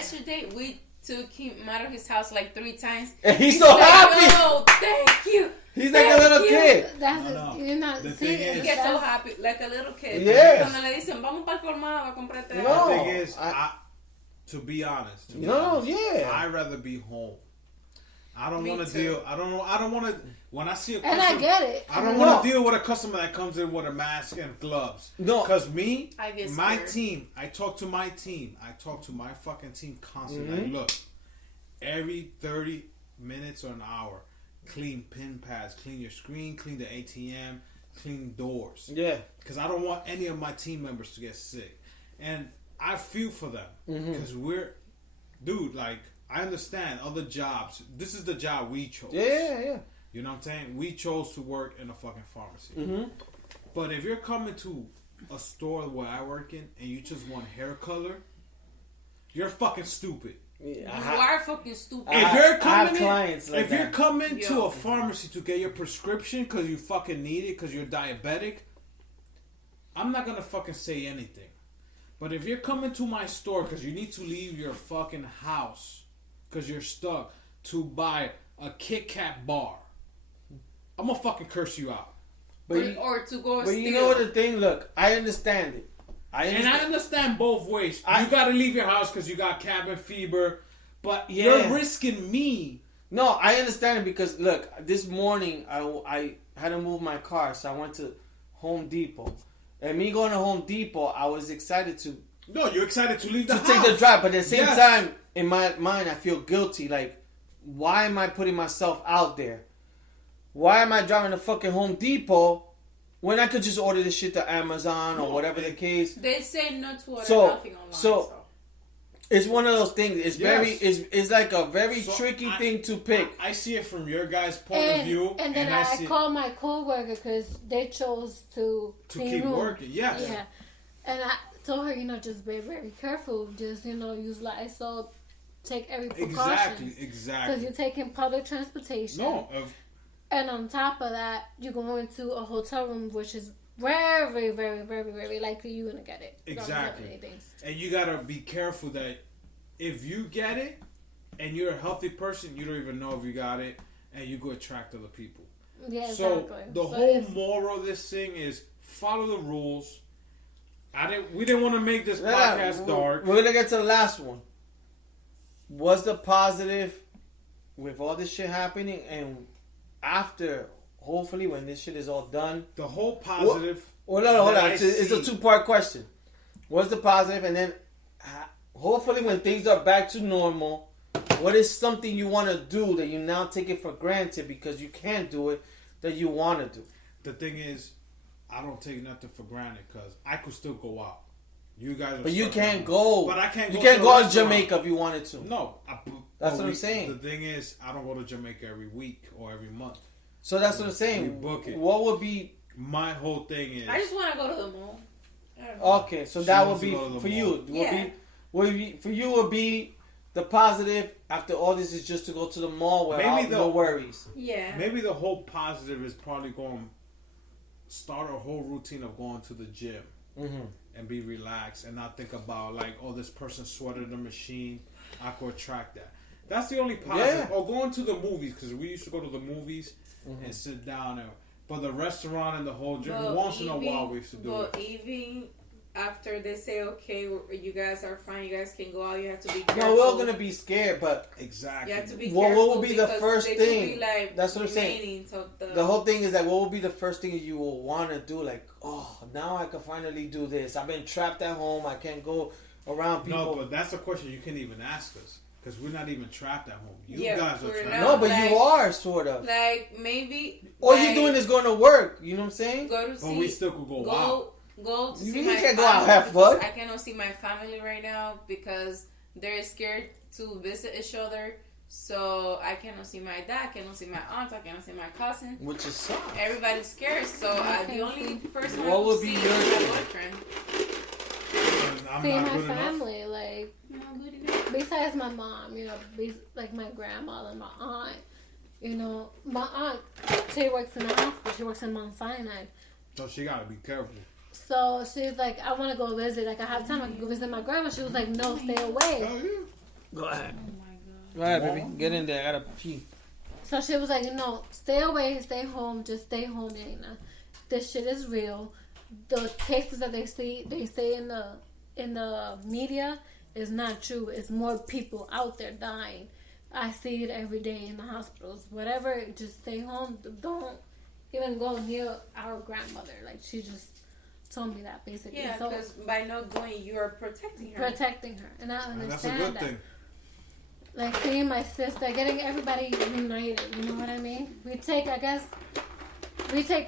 yesterday we took him out of his house like 3 times. And he's so happy. Oh, thank you. He's like a little kid. You're not the thing is, he gets so happy, like a little kid. Yes. Cuando le dicen, vamos para el colmado a comprarte the algo. thing is, to be honest, I'd rather be home. I don't want to deal. I don't want to. When I see a customer, and I get it. I don't want to deal with a customer that comes in with a mask and gloves. No, because my team. I talk to my team. I talk to my fucking team constantly. Like, look, every 30 minutes or an hour, clean pin pads, clean your screen, clean the ATM, clean doors. Yeah, because I don't want any of my team members to get sick, and I feel for them because I understand other jobs. This is the job we chose. Yeah. You know what I'm saying? We chose to work in a fucking pharmacy. But if you're coming to a store where I work in and you just want hair color, you're fucking stupid. You are fucking stupid. If you're coming you're coming to a pharmacy to get your prescription because you fucking need it because you're diabetic, I'm not gonna fucking say anything. But if you're coming to my store because you need to leave your fucking house because you're stuck to buy a Kit Kat bar, I'm gonna fucking curse you out. Or to go But steal. you know what the thing, look, I understand it. And I understand both ways. You gotta leave your house because you got cabin fever, but you're risking me. No, I understand it because, look, this morning I had to move my car, so I went to Home Depot. And me going to Home Depot, I was excited to... No, you're excited to leave the house. To take the drive, but at the same time, in my mind, I feel guilty. Like, why am I putting myself out there? Why am I driving to fucking Home Depot when I could just order this shit to Amazon or whatever the case? They say not to order nothing online. So it's one of those things. It's it's like a very tricky thing to pick. I see it from your guys' point of view. And then I called my coworker because they chose to keep working. Yes. Yeah. And I told her, just be very careful. Just, use Lysol. Take every precaution. Exactly. Because you're taking public transportation. No. And on top of that, you're going to a hotel room, which is very, very, very, very likely you're going to get it. Exactly. And you got to be careful that if you get it and you're a healthy person, you don't even know if you got it, and you go attract other people. Yeah, so the whole moral of this thing is follow the rules. We didn't want to make this podcast dark. We're going to get to the last one. What's the positive with all this shit happening, and after, hopefully, when this shit is all done, the whole positive. Hold on. It's a 2-part question. What's the positive, and then hopefully, when things are back to normal, what is something you want to do that you now take it for granted because you can't do it that you want to do? The thing is, I don't take nothing for granted because I could still go out. You guys, but you can't go. But I can't. You can't go to Jamaica if you wanted to. No, that's what I'm saying. The thing is, I don't go to Jamaica every week or every month. So that's what I'm saying. We book it. What would be my whole thing is? I just want to go to the mall. Okay, so that would be for you. For you would be the positive after all this is just to go to the mall without no worries. Yeah. Maybe the whole positive is probably going to start a whole routine of going to the gym. And be relaxed and not think about this person sweated the machine. I could attract that. That's the only positive. Or going to the movies, because we used to go to the movies and sit down. But the restaurant and the whole gym, once in a while we used to do it. But even after they say, okay, you guys are fine, you guys can go out, you have to be careful. No, we're all going to be scared, but... Exactly. You have to be careful. What would be the first thing? That's what I'm saying. The whole thing is what will be the first thing you will want to do? Now I can finally do this. I've been trapped at home. I can't go around people. No, but that's a question you can't even ask us. Because we're not even trapped at home. You guys are trapped. No, but you are, sort of. Maybe... All you're doing is going to work. You know what I'm saying? But we still could go out. Go to see you my can't family. Go out have fun. I cannot see my family right now because they're scared to visit each other. So I cannot see my dad, I cannot see my aunt, I cannot see my cousin. Which is sad. Everybody's scared. So the only person what I would see be is your my boyfriend. See my family, not good enough. Besides my mom, my grandma and my aunt. My aunt, she works in the hospital. She works in Mount Sinai. So she gotta be careful. So she's like, I want to go visit. I have time. I can go visit my grandma. She was like, no, stay away. Oh, yeah. Go ahead. Oh my god. Go ahead, baby. Get in there. I gotta pee. So she was like, stay away, stay home, just stay home, Yana. This shit is real. The cases that they say in the media is not true. It's more people out there dying. I see it every day in the hospitals. Whatever, just stay home. Don't even go near our grandmother. Like, she just told me that, basically. Yeah, so, because by not going, you are protecting her. And I understand that's a good that. thing. Like, seeing my sister, getting everybody united. You know what I mean? We take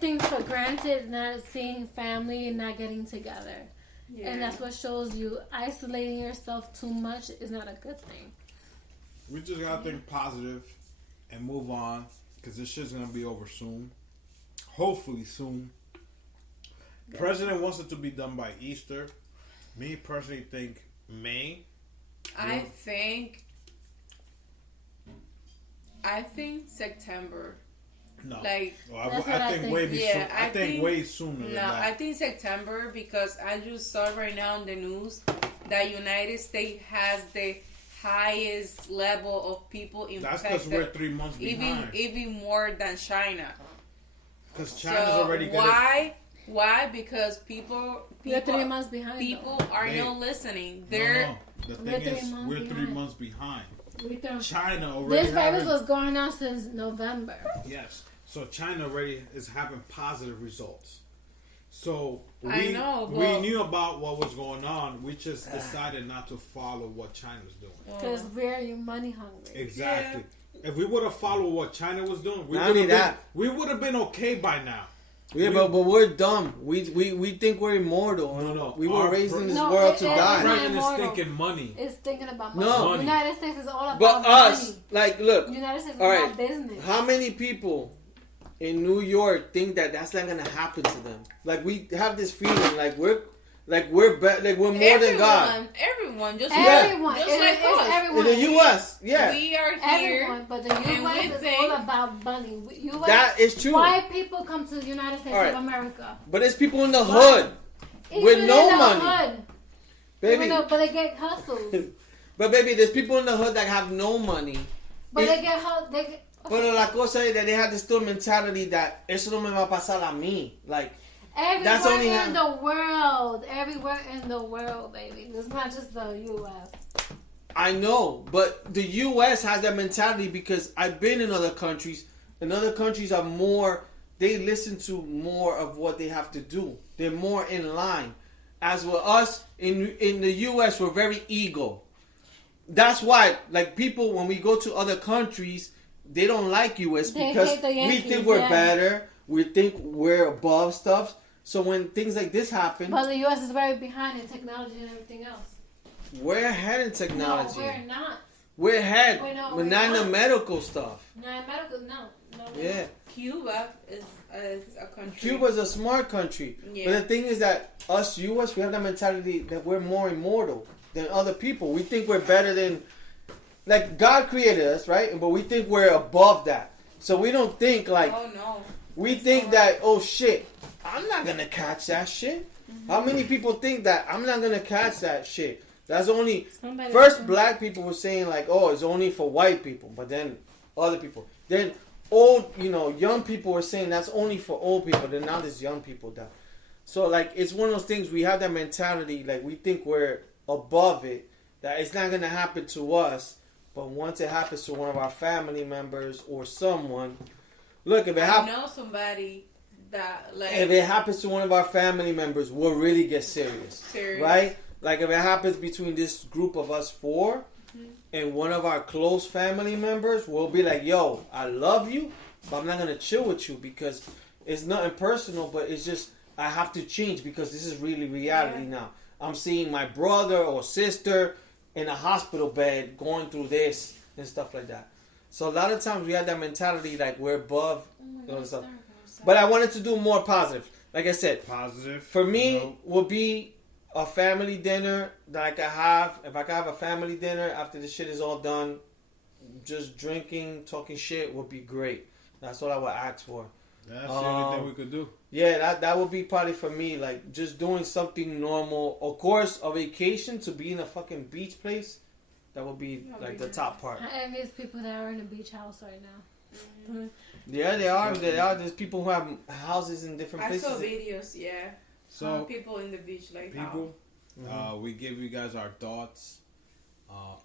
things for granted, not seeing family and not getting together. Yeah. And that's what shows you isolating yourself too much is not a good thing. We just gotta think positive and move on, because this shit's gonna be over soon. Hopefully soon. The president wants it to be done by Easter. Me personally think May. I think September. No, like I think way yeah, I think way sooner. No, than that. I think September, because I just saw right now in the news that United States has the highest level of people infected. That's because we're 3 months behind. Even more than China. Because China's already getting. Why? Because people we're 3 months behind. People are not listening. No. The thing is, we're 3 months behind. China already. This virus was going on since November. Yes. So China already is having positive results. So I know, we knew about what was going on. We just decided not to follow what China was doing. Because we're money hungry. Exactly. Yeah. If we would have followed what China was doing, we would have been okay by now. Yeah, but we're dumb. We think we're immortal. No. We were raised in this world to die. President is thinking money. It's thinking about money. No. Money. United States is all about but money. Us, like, look. United States is all about business. How many people in New York think that that's not gonna happen to them? Like, we have this feeling like we're more than God. Everyone, just everyone, just like us. Everyone. In the U.S., yeah, we are here. Everyone, but the U.S. is all about money. US, that is true. White people come to the United States of America, but it's people in the hood with no money, baby. But they get hustled. But baby, there's people in the hood that have no money. But they get hustled. Pero la cosa es that they have this still mentality that eso no me va a pasar a mí. Like, everywhere in the world, baby. It's not just the U.S. I know, but the U.S. has that mentality because I've been in other countries, and other countries are more, they listen to more of what they have to do. They're more in line. As with us, in the U.S., we're very ego. That's why, like, people, when we go to other countries, they don't like U.S. because we think we're better. We think we're above stuff. So when things like this happen... But the U.S. is very behind in technology and everything else. We're ahead in technology. No, we're not. We're ahead. We're not in the medical stuff. Not medical, no. Yeah. Cuba is a country. Cuba's a smart country. Yeah. But the thing is that us U.S., we have that mentality that we're more immortal than other people. We think we're better than... Like, God created us, right? But we think we're above that. So we don't think like... Oh, no. We think that, oh, shit, I'm not going to catch that shit. Mm-hmm. How many people think that I'm not going to catch that shit? That's only... First, black people were saying, like, oh, it's only for white people. But then other people. Then young people were saying that's only for old people. Then now there's young people that... So, like, it's one of those things, we have that mentality, like, we think we're above it, that it's not going to happen to us. But once it happens to one of our family members or someone... Look, if it happens... I know somebody that, like... If it happens to one of our family members, we'll really get serious. Right? Like, if it happens between this group of us four and one of our close family members, we'll be like, yo, I love you, but I'm not going to chill with you because it's nothing personal, but it's just, I have to change because this is really reality now. I'm seeing my brother or sister in a hospital bed going through this and stuff like that. So a lot of times we have that mentality like we're above stuff. But I wanted to do more positive. Like I said, positive for me would be a family dinner that I could have. If I could have a family dinner after the shit is all done, just drinking, talking shit would be great. That's what I would ask for. That's the only thing we could do. Yeah, that would be probably for me. Like just doing something normal. Of course, a vacation to be in a fucking beach place. That would be like the top part. I envy people that are in a beach house right now. Mm-hmm. Yeah, they are. There's people who have houses in different places. I saw videos, yeah. So people in the beach, like people, we give you guys our thoughts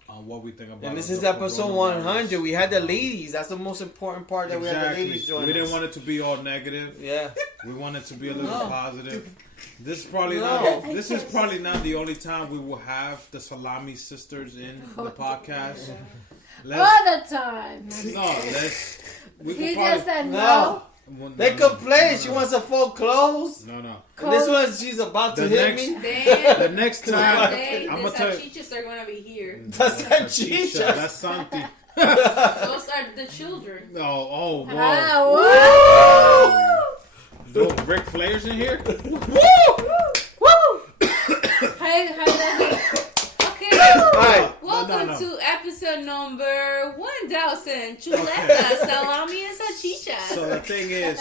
on what we think about. And this is episode 100. We had the ladies. That's the most important part that we had the ladies join. We didn't want it to be all negative. Yeah. We want it to be a little positive. This is probably not the only time we will have the Salami sisters in the podcast. All the time. We just said no. They complain. She wants a full clothes. No. And this one, she's about to hit me. Damn. The next time, I'm gonna tell you. The salchichas are gonna be here. That's salchicha. That's Santi. Those are the children. Oh, whoa. Ah, Those Ric Flairs in here? woo! Hey, okay. Alright. Welcome to episode number 1000. Chuleta, salami, and salchicha. So the thing is,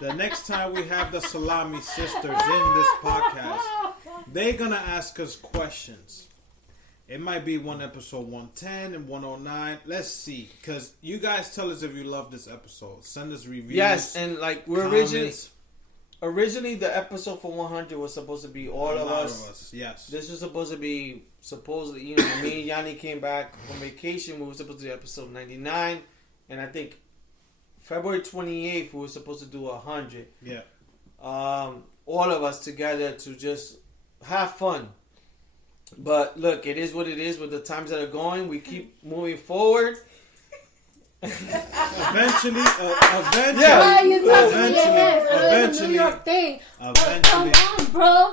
the next time we have the Salami sisters in this podcast, they're gonna ask us questions. It might be one episode 110 and 109. Let's see, because you guys tell us if you love this episode. Send us reviews. Yes, and like we're originally the episode for 100 was supposed to be all of us. Yes. This was supposed to be me and Yanni came back from vacation. We were supposed to do episode 99, and I think February 28th we were supposed to do 100. Yeah. All of us together to just have fun. But look, it is what it is with the times that are going. We keep moving forward. Eventually, Why you talking to your hands? It's a New York thing. Eventually, come on, bro.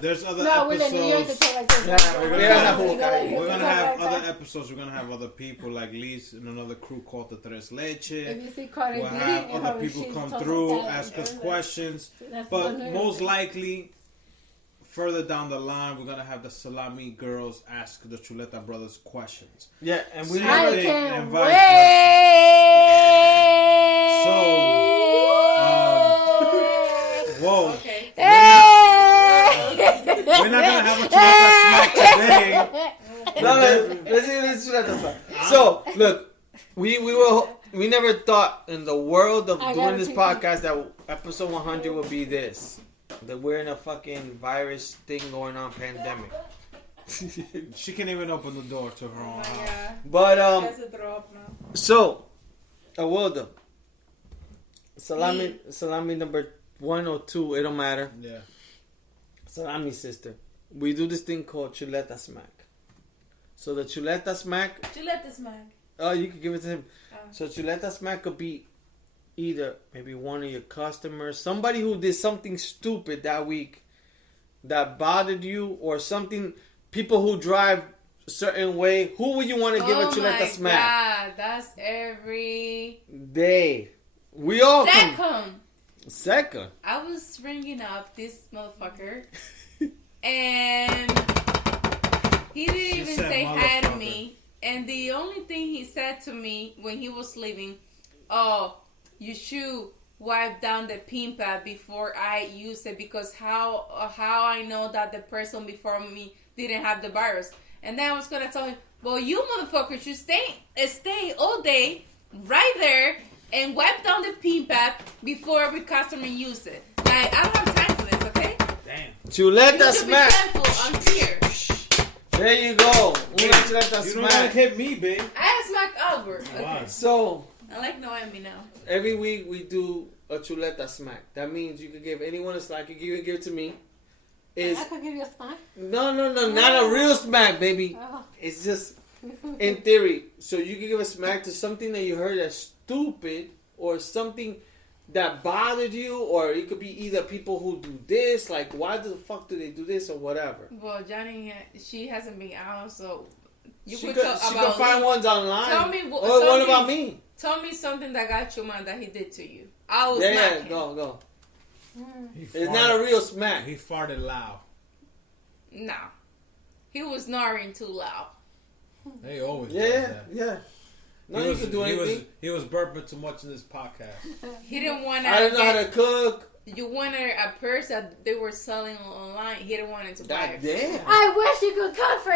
There's other no, we're in New York to episodes. talk like this. We're gonna have other episodes. We're gonna have other people like Liz and another crew called the Tres Leche. If you see Cardi We'll B have and other her people shoes come talk through, like that, ask us questions. That's But the most likely, further down the line, we're gonna have the Salami girls ask the Chuleta brothers questions. Yeah, and we I never can't vice wait. Whoa. Okay. We're not gonna have a Chuleta smack today. Let's do that. So look, we never thought in the world of doing this podcast that episode 100 would be this. That we're in a fucking virus thing going on, pandemic. She can't even open the door to her own house. Yeah. But She has to throw up now. so Awilda, salami number 1 or 2, it don't matter. Yeah. Salami sister, we do this thing called chuleta smack. So the chuleta smack. Chuleta smack. Oh, you could give it to him. Oh. So chuleta smack could be either maybe one of your customers, somebody who did something stupid that week that bothered you, or something. People who drive a certain way. Who would you want to give a chuleta smack? God, that's every day. We all Second. I was ringing up this motherfucker, and he didn't even say hi to me. And the only thing he said to me when he was leaving, oh, you should wipe down the pin pad before I use it, because how I know that the person before me didn't have the virus. And then I was gonna tell him, well, you motherfucker should stay all day right there and wipe down the pin pad before every customer use it. Like, I don't have time for this, okay? Damn. Chuleta smack. Be careful. I'm here. There you go. Chuleta You smack. don't hit me, babe. I smack Albert. Okay. Wow. So I like Noemi now. every week we do a chuleta smack. That means you could give anyone a smack. You can give it to me. I could give you a smack. No, not a real smack, baby. Oh. It's just in theory. So you can give a smack to something that you heard that's stupid, or something that bothered you, or it could be either people who do this, like why the fuck do they do this, or whatever. Well, Johnny, she hasn't been out, so She could find ones online. Tell me what about me? Tell me something that got you mad that he did to you. I will Yeah, smack him. go. It's not a real smack. He farted loud. No. He was snoring too loud. They always do that. Yeah. No, you can do anything. He was burping too much in this podcast. He didn't want to. I didn't know how to cook. you wanted a purse that they were selling online. He didn't want it to buy. Damn. I wish you could comfort